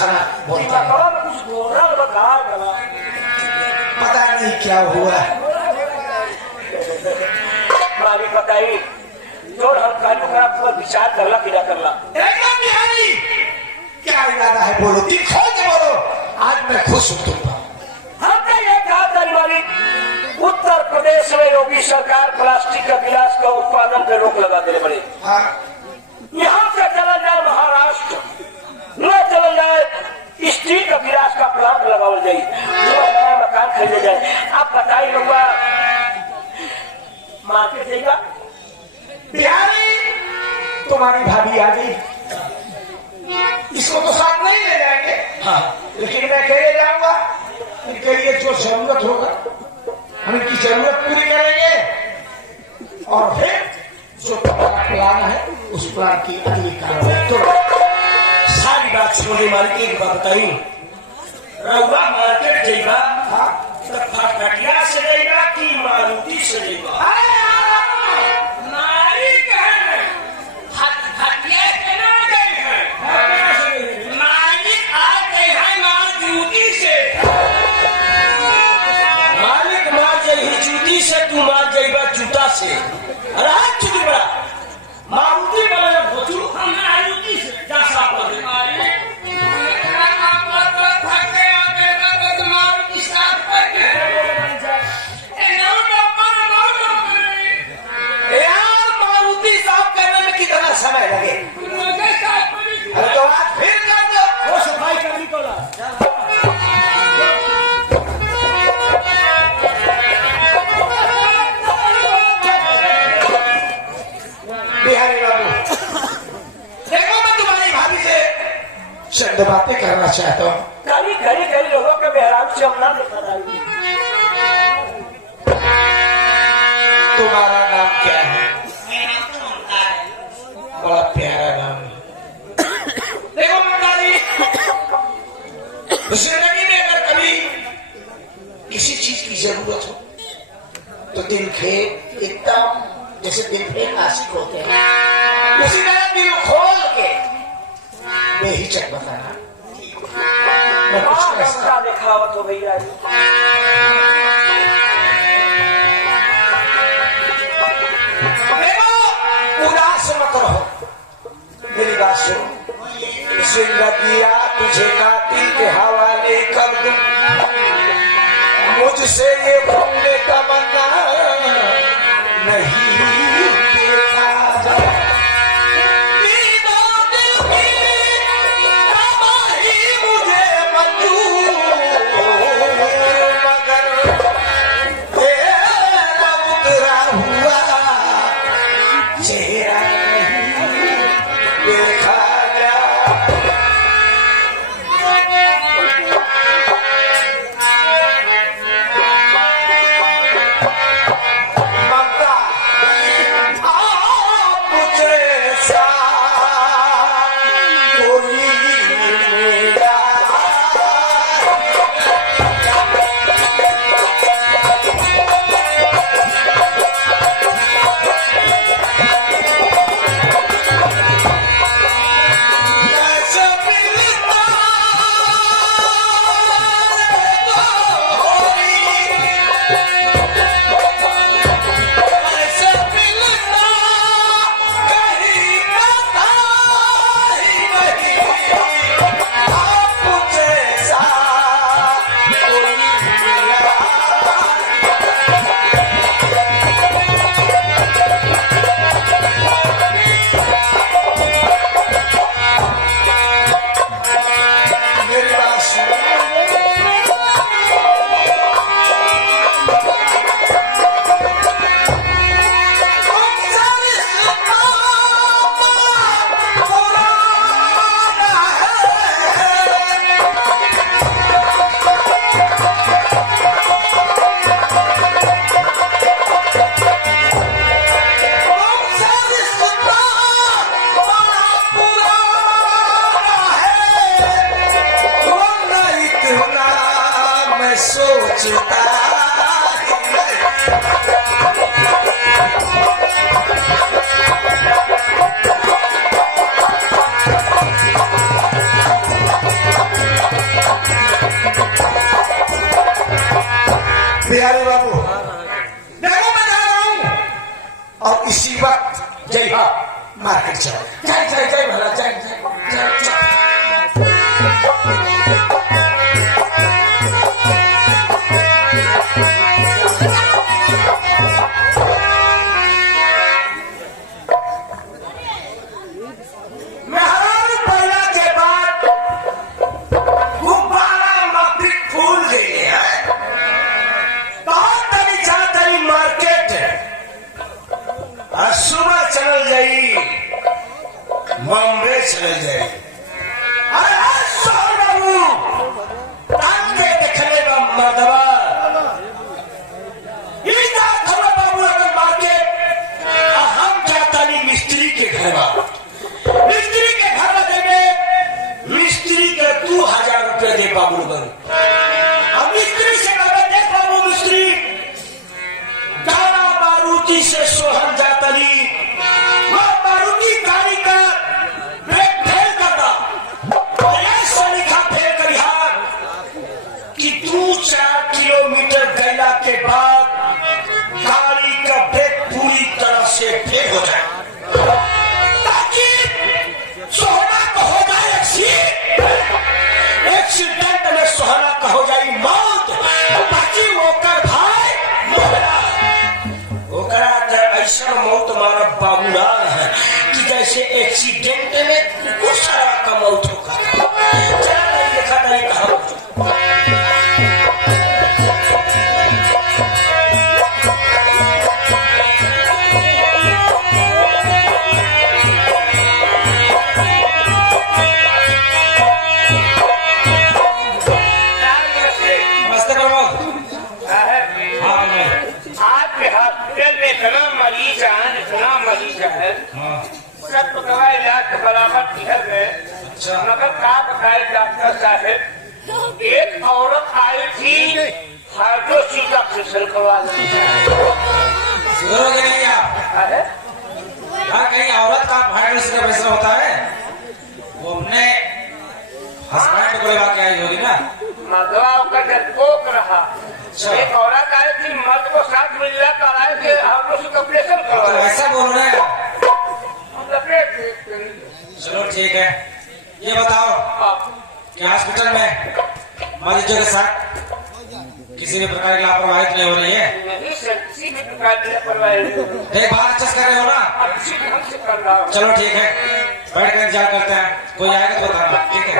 सना बोलता है। पता नहीं क्या हुआ। बताइए जो हम कार्यक्रम पर विचार करला कि ना करला। क्या इरादा है बोलो, दिल खोल के बोलो। आज मैं खुश हूँ तुम पर। हमने ये कहा वाली उत्तर प्रदेश में योगी सरकार प्लास्टिक का गिलास का उत्पादन पे रोक लगा देने पड़े। हाँ। यहाँ से चला जाए महाराष्ट्र, न चला जाए स्टील का गिलास का प्लांट लगावल जाए, मकान खरीदे जाए। आप बताइए लोग मार्केट जाएगा। बिहारी तुम्हारी भाभी आ गई, इसको तो साथ नहीं ले जाएंगे। हाँ। लेकिन मैं अकेले जाऊंगा, इनके लिए जो जरूरत होगा हम इनकी जरूरत पूरी करेंगे और फिर जो तुम्हारा प्लान है उस प्लान की अगली कार्रवाई। तो सारी बात छोड़े मालिक, एक बात बताइए, रउआ मार्केट जाएगा तो फटफटिया से जाएगा कि मारुति से जाएगा? तू मार जाएगा जूता से। अरे चुकी बड़ा मारुति वाला भोचू हम मारुति से क्या साफ कर मारुति साफ करने में कितना समय लगे? अरे तो आज फिर कर दो वो सफाई करने को ला। शब्द बातें करना चाहता हूँ। कभी कभी कई लोगों के मेहराब से अपना तुम्हारा नाम क्या है? बड़ा प्यारा नाम है। देखो मंडारी, जिंदगी में अगर कभी किसी चीज की जरूरत हो तो दिल के एकदम जैसे दिल के आशिक होते हैं, उसी तरह दिल खोल के बेहिचक बताना। मैं कुछ ऐसा दिखावत हो गई आज। उदास मत रहो, मेरी बात सुनो। जिंदगिया तुझे कातिल के हवाले कर दूं, मुझसे ये घूमने का मन्ना नहीं देखा जाए। बिहारी बाबू देखो मैं जा रहा हूं और इसी वक्त जय हा मार्केट चलो। जय जय जय भला जय जय जय जय। सुबह चल जाई बॉम्बे चल जाई। अरे सोहर बाबू ताके देखले बा मर्दवा इना थोड़ा बाबू अगर मार्केट हम चाहता नहीं मिस्त्री के घर में मिस्त्री के घर में देंगे मिस्त्री के 2000 रुपये दे बाबू बन। अब मिस्त्री से कहते देख बाबू मिस्त्री गाना मारुति से सोहन जाता नहीं वो मारुति गाड़ी का ब्रेक फेल करता ऐसा लिखा फेल कर कि 2-4 किलोमीटर गैला के बाद गाड़ी का ब्रेक पूरी तरह से फेल हो जाए ताकि सोहना का हो जाए एक्सीडेंट में सोहना का हो जाए मौत बाकी वो कर भाई मोहरा ऐसा मौत मारा बाबूरा है कि जैसे एक्सीडेंट में गुस्सा का मौत होगा। चला नहीं देखा नहीं कहा नमस्ते प्रमोद। इतना मरीज है सब दवा इलाज बराबर किधर गए। मगर का बताए डॉक्टर साहब एक औरत आई थी हाइड्रोसी का प्रेशर करवाना सुधरोगे नहीं आप? कहीं औरत का हाइड्रोसी का प्रेशर होता है वो अपने हस्बैंड को लगा के आई होगी ना। मर्दवा का जब कोक रहा एक औरत आई थी मर्द को साथ मिलना कराए थे हाइड्रोसी का प्रेशर करवाया। ऐसा बोल रहे हैं चलो ठीक है। ये बताओ कि हॉस्पिटल में मरीजों के साथ किसी भी प्रकार की लापरवाही नहीं हो रही है? नहीं सर किसी भी प्रकार की लापरवाही देखभाल अच्छे से कर रहे हो ना? चलो ठीक है बैठ कर इंतजार करते हैं कोई आएगा तो बताना ठीक है।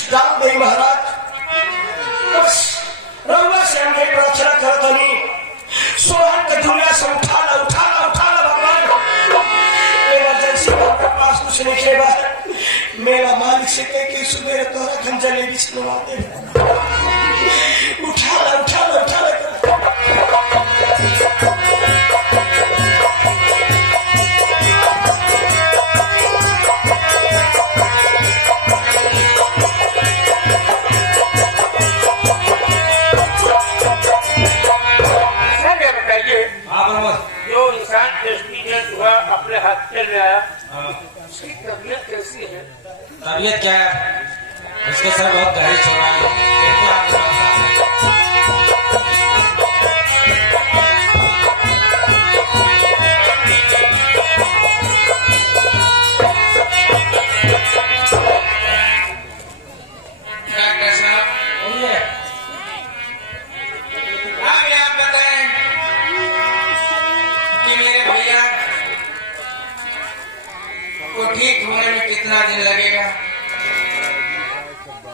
कुछ डाल दे महाराज। बस रउआ से हम एक प्रार्थना करत हनी, सोहन के दुनिया से उठाला भगवान। इमरजेंसी के पास कुछ नहीं खेबा, मेरा मालिक से कह के सुबह तोरा खन जलेबी सुनवा दे। उठाला जो इंसान एक्सीडेंट हुआ अपने हादसे में आया, उसकी तबीयत कैसी है? तबीयत क्या है? उसके सर बहुत गहरी छोड़ा है। डॉक्टर साहब, आप बताएं कि मेरे भैया को ठीक होने में कितना दिन लगेगा?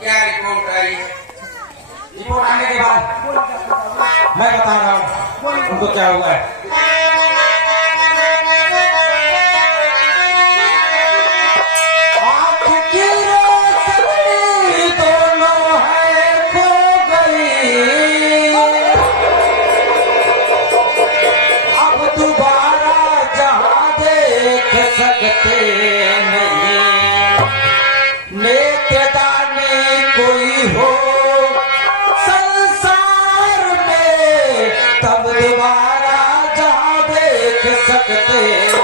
क्या रिपोर्ट आई है? रिपोर्ट आने के बाद मैं बता रहा हूँ उनको क्या हुआ है। आँख की रोशनी दोनों है खो गई, अब दोबारा जहाँ देख सकते नहीं। नेत्रदानी कोई हो संसार में, तब दोबारा जहाँ देख सकते हैं।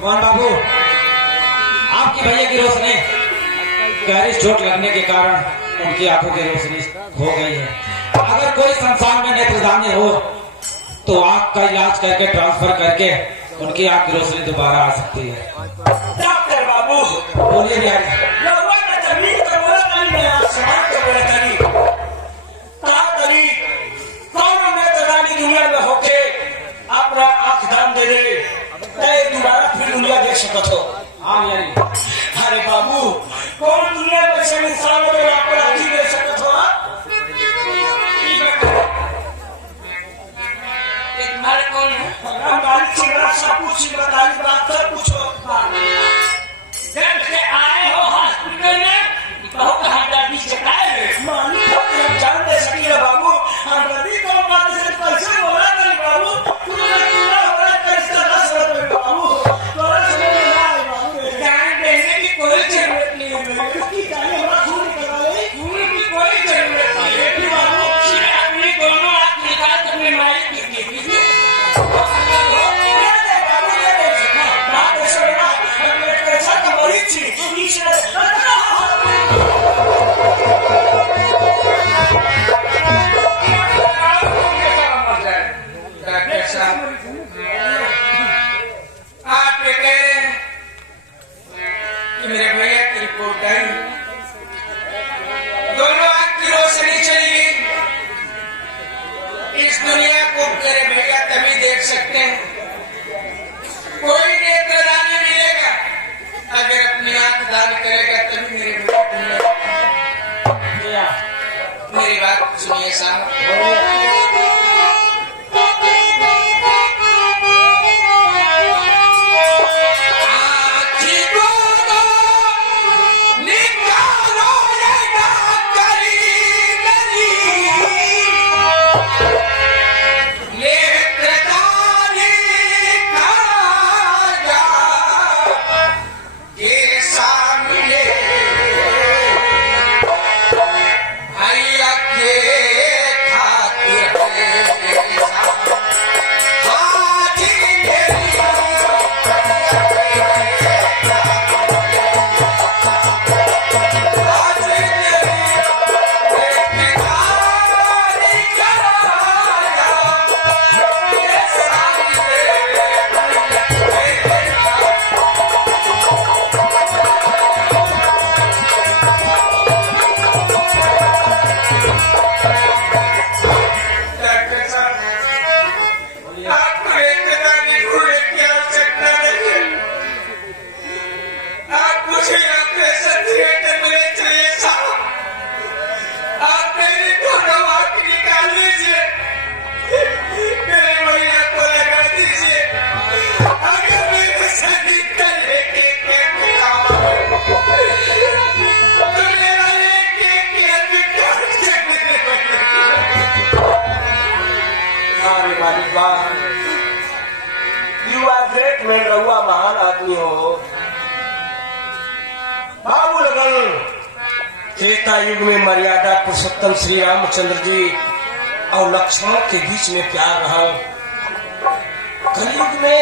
मोहन बाबू, आपकी भैया की रोशनी गहरी चोट लगने के कारण उनकी आंखों की रोशनी खो गई है। अगर कोई संसार में नेत्रदानी हो तो आंख का इलाज करके ट्रांसफर करके उनकी आंख की रोशनी दोबारा आ सकती है। डॉक्टर बाबू बोलिए बिहारी। रउआ के जमीन के बोला नहीं, मैं आसमान के बोला तनी। कौन नेत्रदानी दुनिया में होके अपना आंख दान दे दे, दोबारा फिर दुनिया देख सकत हो। हाँ बिहारी। अरे बाबू, कौन दुनिया में से इंसान हो अपना आँखी दे सकत हो? तुम्हारे कौन है? मालिक चिगड़ा सब कुछ बताई, बात सब पूछो। जब से आए हो हॉस्पिटल में बहुत हमारी शिकायत मालिक हम जान दे सकी है बाबू, हम नदी को बात से कैसे बोला नहीं बाबू, तूने पूरा बोला कैसे रस रहे बाबू, तोरा समझ में ना आए बाबू। जान देने की कोई जरूरत नहीं है। उसकी जाने हमारा खून निकला खून की कोई जरूरत नहीं है बाबू। अपनी दोनों आँख निकाल अपने मालिक की दीजिए। डॉक्टर साहब, आप ये कह रहे हैं कि मेरे भैया की रिपोर्ट आई, दोनों आँख की रोशनी चली गई। इस दुनिया को मेरे भैया तभी देख सकते हैं, कोई नेत्रदानी मिलेगा अगर अपनी आंख दान करेगा तभी मेरे भैया। मेरी बात सुनिए साहब। यू आर ग्रेट मैन, रहुआ महान आदमी हो। बाबू लगन त्रेता युग में मर्यादा पुरुषोत्तम श्री रामचंद्र जी और लक्ष्मण के बीच में प्यार रहा। कलयुग में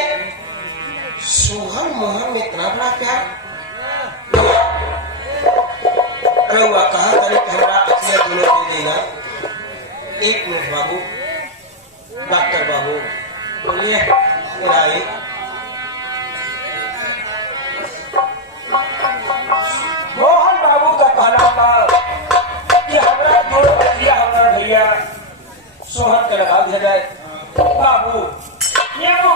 सोहन मोहन में इतना बड़ा प्यार रहुआ कहा करे कि हमारा अखिया दोनों दे देना। एक मिनट बाबू, डॉक्टर बाबू बोलिए। मोहन बाबू का कहना था कि हमारा दोनों अखिया हमारा भैया सोहन के लगा दिया जाए। बाबू ये तो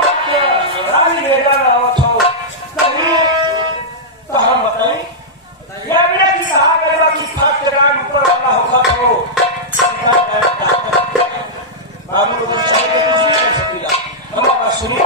राही भेजा ना हो तो कहीं तो हम बताएं या बिना की कहा गया कि फास्ट ग्राम ऊपर वाला होगा तो बाबू लोग चाहिए कुछ नहीं कर सकेगा। हमारा बात सुनिए।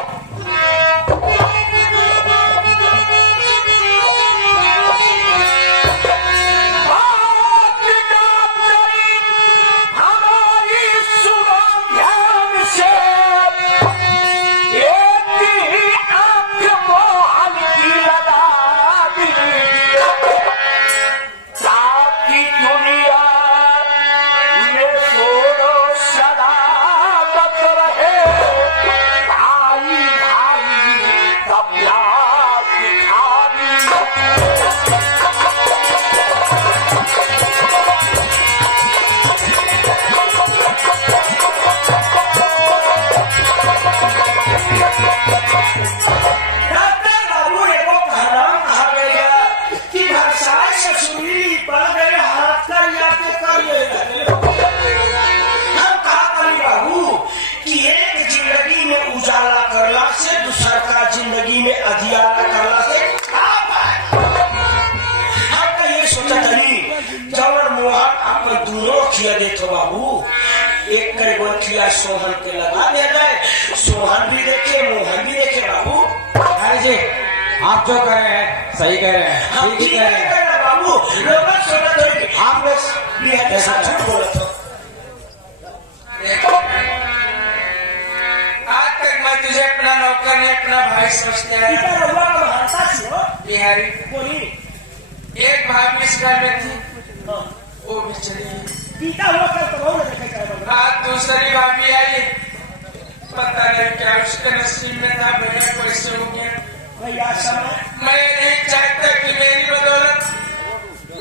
जिंदगी में अधियारा करला से आपका ये सोचा तनी जवर मोहन अपन दोनों अखिया देखो बाबू। एक करे वो अखिया सोहन के लगा दे जाए, सोहन भी देखे मोहन भी देखे बाबू। अरे जी आप जो कह रहे हैं सही कह रहे हैं, हम ठीक कह रहे हैं बाबू। लोग सोचते हैं कि आप लोग भी है जैसा झूठ बोले तो तुझे अपना नौकर ने अपना भाई समझते हैं बिहारी। एक भाभी इस घर में थी वो भी चली आज दूसरी भाभी आई, पता नहीं क्या उसके नसीब में था, भैया को इससे हो गया। मैं नहीं चाहता कि मेरी बदौलत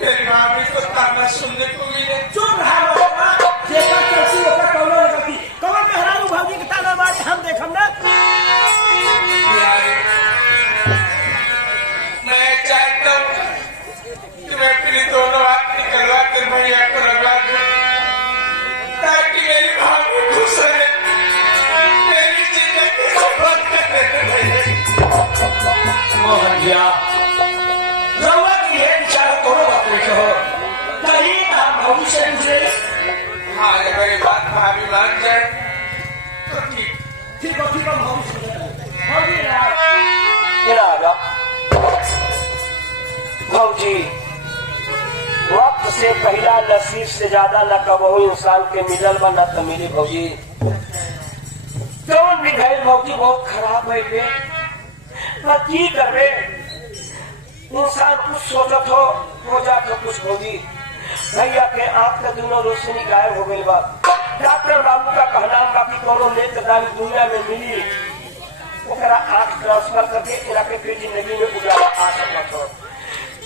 मेरी भाभी को ताना सुनने को मिले। चुप रहा हम देखम ना। मैं चाहता हूँ कि मैं अपनी दोनों हाथ निकलवा कर भैया को लगा दूं ताकि मेरी भाभी खुश रहे, मेरी जिंदगी सफल करे। मोहन भैया जरूरत की है विचार करो बापू कहो कहीं आप भाभी से पूछे। हाँ अगर मेरी बात भाभी मान जाए तो ठीक। भाजी वक्त से पहला नसीब से ज्यादा न कबहू इंसान के मिलल बा न तो मिली। भौजी कौन भी गए भौजी बहुत खराब है की करे इंसान कुछ सोचत हो जात हो कुछ। भौजी भैया के आंख के दोनों रोशनी गायब हो गई बा। डॉक्टर बाबू का कहना बा कि कोनो नेत्रदानी दुनिया में मिली ओकरा आंख ट्रांसफर करके इलाके की जिंदगी में उजाला आ सकत हो।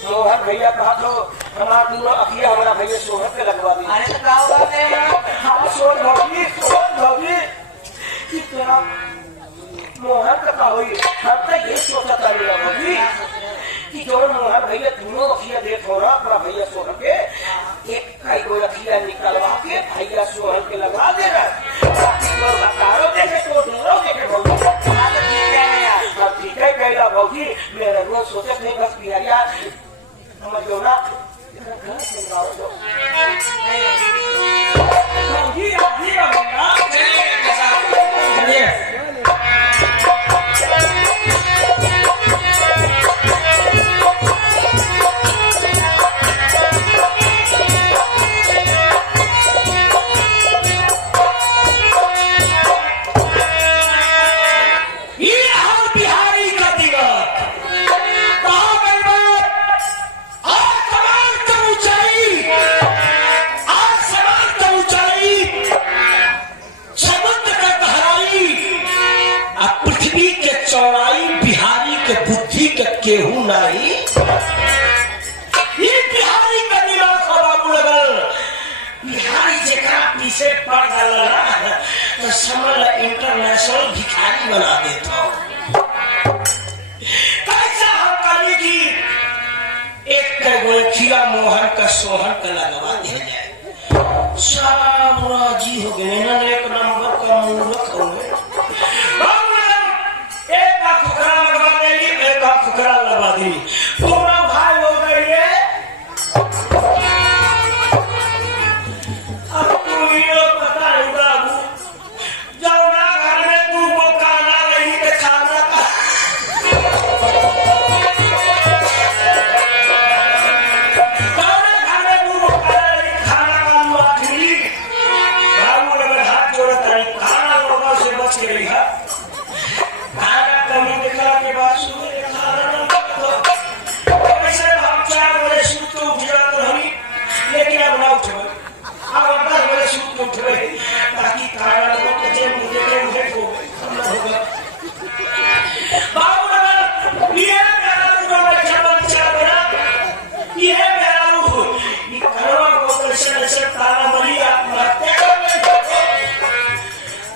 मोहन भैया कहा तो हमारा दोनों अखिया हमारा भैया सोहर के लगवा दी। अरे तो गाँव हम सोच भौजी तेरा मोहन का हुई हम तो ये सोचा था भौजी कि जो मोहन भैया दोनों अखिया देख हो रहा अपना भैया सोहर के एक कई गो अखिया निकलवा के भैया सोहर के लगा दे रहा देखे तो दोनों देखे भौजी ठीक है कहला भौजी। मेरा रोज सोचे नहीं बस बिहारिया समझ लो ना चौड़ाई बिहारी के बुद्धि के केहू नहीं। ये बिहारी का दिमाग हो बाबू लगल। बिहारी जेकरा पीछे पड़ गया तो समझ इंटरनेशनल भिखारी बना देता। कैसा हम कभी की एक खीरा मोहन का सोहन का लगवा दिया जाए, सब राजी हो गए। एक नंबर का मूर्ख हो गए। एक का फुकरा लगवा देगी, एक का फुकरा लगवा देगी, पूरा भाई हो गई है। अब तू ये पता नहीं बाबू, जौना घर में तू वो खाना नहीं के खाना का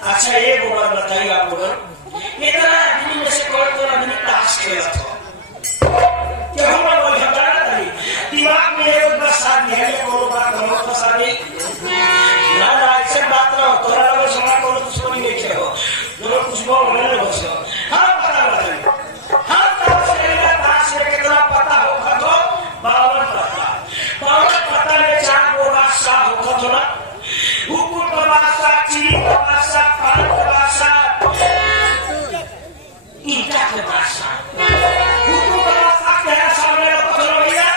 अच्छा ये बात बताइए आप लोग, इतना आदमी में से कौन आदमी ताश खेला था? जब हम लोग दिमाग में एक बस आदमी है, कोनो बात हम फंसा नहीं ना ना, ऐसे बात ना हो। तोरा लोग समाज को दुश्मनी नहीं खेलो, दोनों कुछ बोल नहीं बसो। हाँ पता बताइए, हाँ ताश में कितना पता होगा तो 52 पता में 4 गो बादशाह होगा तो ना, हुकुम का बादशाह, चीनी का बादशाह, पान का बादशाह, ईटा का बादशाह। हुकुम का बादशाह तेरा सामने रखो तो भैया,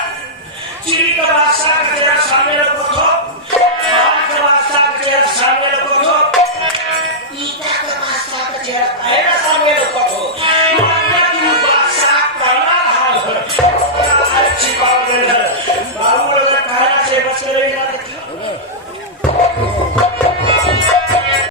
चीनी का बादशाह तेरा सामने रखो तो, पान का बादशाह तेरा सामने रखो तो, ईटा का बादशाह तेरा सामने रखो तो।